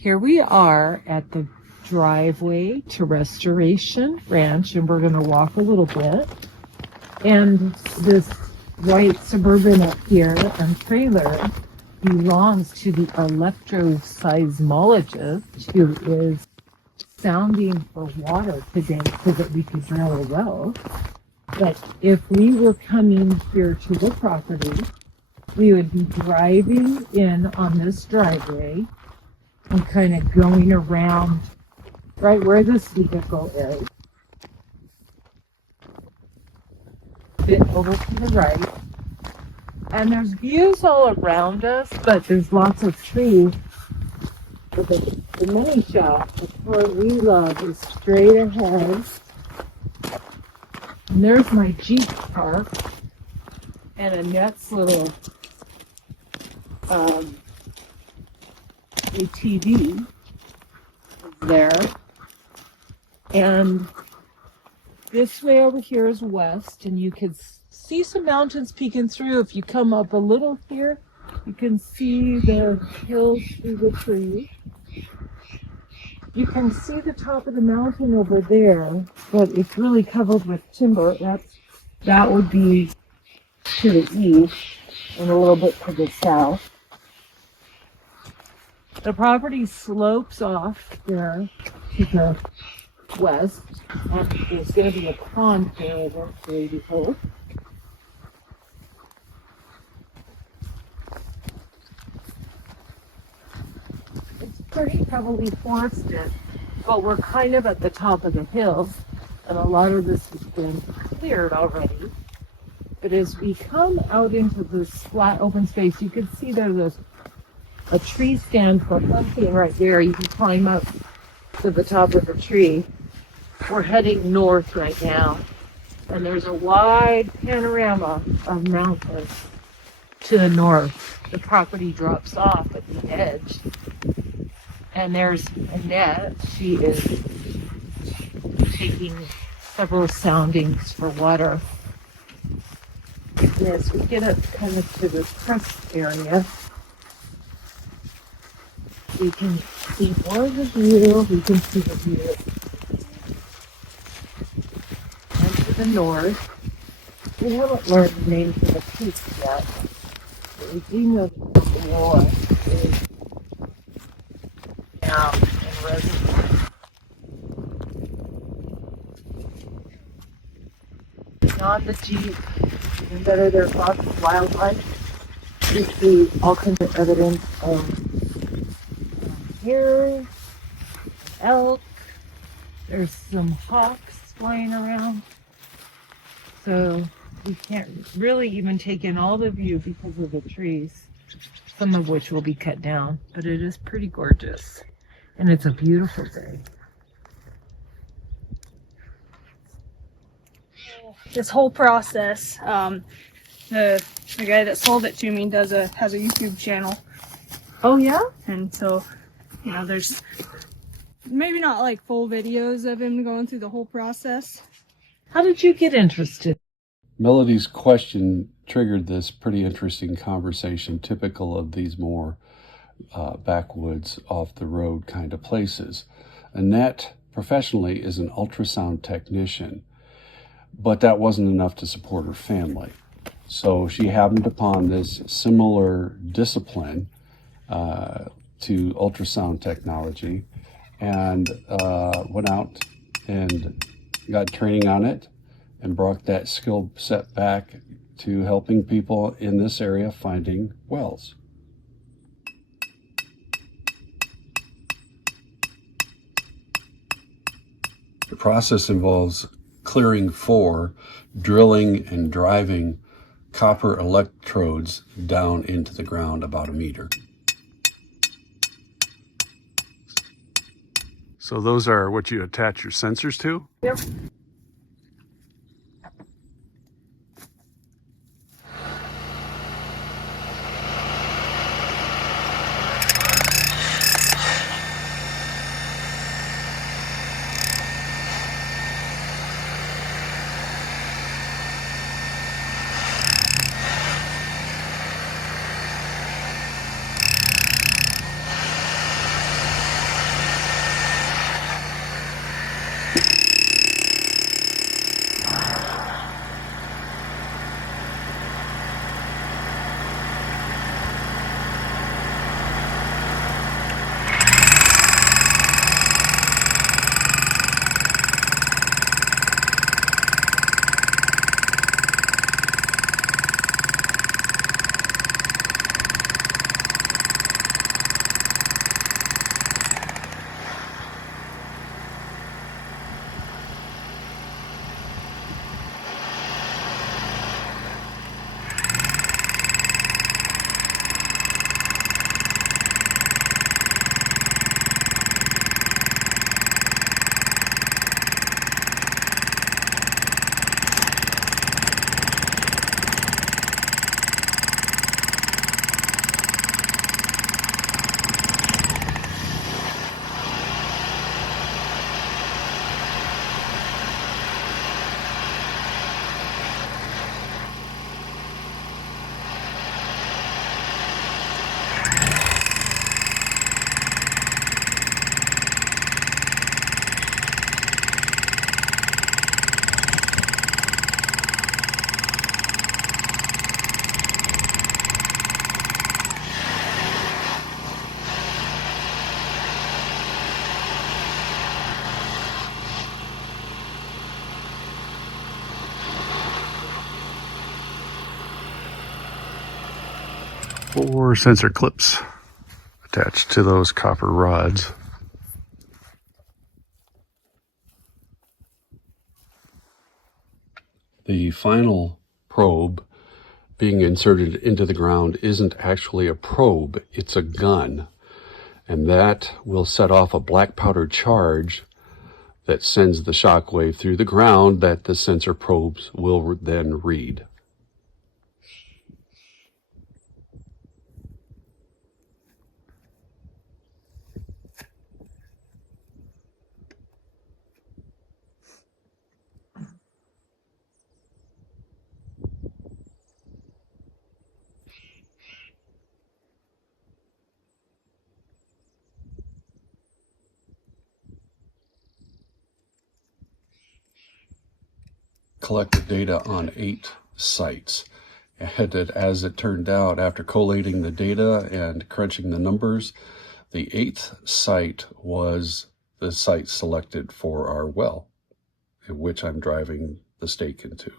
Here we are at the driveway to Restoration Ranch, and we're going to walk a little bit. And this white Suburban up here and trailer belongs to the electro-seismologist who is sounding for water today so that we could drill a well. But if we were coming here to the property, we would be driving in on this driveway and kind of going around right where this vehicle is. A bit over to the right. And there's views all around us, but there's lots of trees. But the mini shop, the part we love, is straight ahead. And there's my Jeep parked. And Annette's little ATV is there. And this way over here is west, and you can see some mountains peeking through. If you come up a little here, you can see the hills through the trees. You can see the top of the mountain over there, but it's really covered with timber. That would be to the east and a little bit to the south. The property slopes off there to the west, and there's going to be a pond there eventually, we hope. It's pretty heavily forested, but we're kind of at the top of the hill, and a lot of this has been cleared already. But as we come out into this flat open space, you can see there's a tree stand for hunting right there. You can climb up to the top of the tree. We're heading north right now, and there's a wide panorama of mountains to the north. The property drops off at the edge, and there's Annette. She is taking several soundings for water. And as we get up kind of to this crest area, we can see more of the view. We can see the view and to the north. We haven't learned the names of the peaks yet, but we do know that the war is down in reservoir. Beyond the Jeep, even better, there's lots of wildlife. We see all kinds of evidence of deer, elk. There's some hawks flying around. So we can't really even take in all the view because of the trees, some of which will be cut down. But it is pretty gorgeous, and it's a beautiful day. This whole process, the guy that sold it to me has a YouTube channel. Oh yeah? And so, there's maybe not like full videos of him going through the whole process. How did you get interested? Melody's question triggered this pretty interesting conversation, typical of these more backwoods, off the road kind of places. Annette professionally is an ultrasound technician, but that wasn't enough to support her family. So she happened upon this similar discipline to ultrasound technology, and went out and got training on it and brought that skill set back to helping people in this area finding wells. The process involves clearing for, drilling and driving copper electrodes down into the ground about 1 meter. So those are what you attach your sensors to? Yep. 4 sensor clips attached to those copper rods. The final probe being inserted into the ground isn't actually a probe, it's a gun. And that will set off a black powder charge that sends the shock wave through the ground that the sensor probes will then read. Collected data on 8 sites. And as it turned out, after collating the data and crunching the numbers, the 8th site was the site selected for our well, in which I'm driving the stake into.